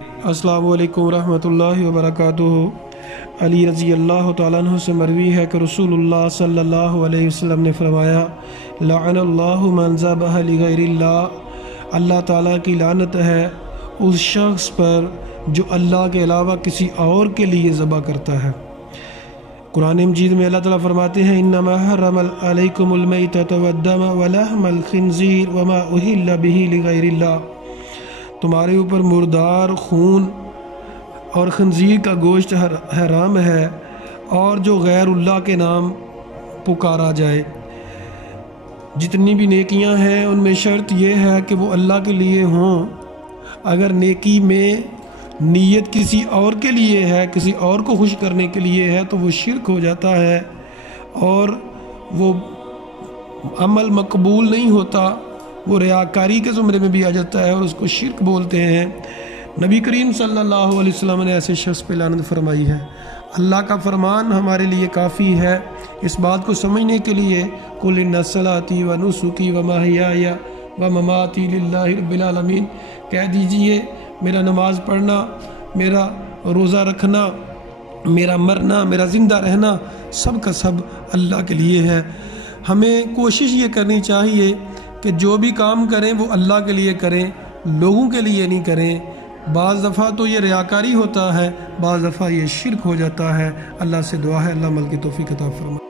السلام علیکم ورحمۃ اللہ وبرکاتہ۔ علی رضی اللہ تعالیٰ عنہ سے مروی ہے کہ رسول اللہ صلی اللہ علیہ وسلم نے فرمایا، لعن اللہ من ذبح لغیر اللہ، اللہ تعالیٰ کی لعنت ہے اس شخص پر جو اللہ کے علاوہ کسی اور کے لیے ذبح کرتا ہے۔ قرآن مجید میں اللہ تعالیٰ فرماتے ہیں، انما حرم علیکم المیتۃ والدم ولحم الخنزیر وما اہل بہ لغیر اللہ، تمہارے اوپر مردار، خون اور خنزیر کا گوشت حرام ہے اور جو غیر اللہ کے نام پکارا جائے۔ جتنی بھی نیکیاں ہیں ان میں شرط یہ ہے کہ وہ اللہ کے لیے ہوں۔ اگر نیکی میں نیت کسی اور کے لیے ہے، کسی اور کو خوش کرنے کے لیے ہے، تو وہ شرک ہو جاتا ہے اور وہ عمل مقبول نہیں ہوتا، وہ ریاکاری کے زمرے میں بھی آ جاتا ہے اور اس کو شرک بولتے ہیں۔ نبی کریم صلی اللہ علیہ وسلم نے ایسے شخص پہ لعنت فرمائی ہے۔ اللہ کا فرمان ہمارے لیے کافی ہے اس بات کو سمجھنے کے لیے، قُلْ إِنَّ صَلَاتِي وَنُسُكِي وَمَحْيَايَ وَمَمَاتِي لِلَّهِ رَبِّ الْعَالَمِينَ، کہہ دیجئے میرا نماز پڑھنا، میرا روزہ رکھنا، میرا مرنا، میرا زندہ رہنا سب کا سب اللہ کے لیے ہے۔ ہمیں کوشش یہ کرنی چاہیے کہ جو بھی کام کریں وہ اللہ کے لیے کریں، لوگوں کے لیے نہیں کریں۔ بعض دفعہ تو یہ ریاکاری ہوتا ہے، بعض دفعہ یہ شرک ہو جاتا ہے۔ اللہ سے دعا ہے اللہ عمل کی توفیق عطا فرمائے۔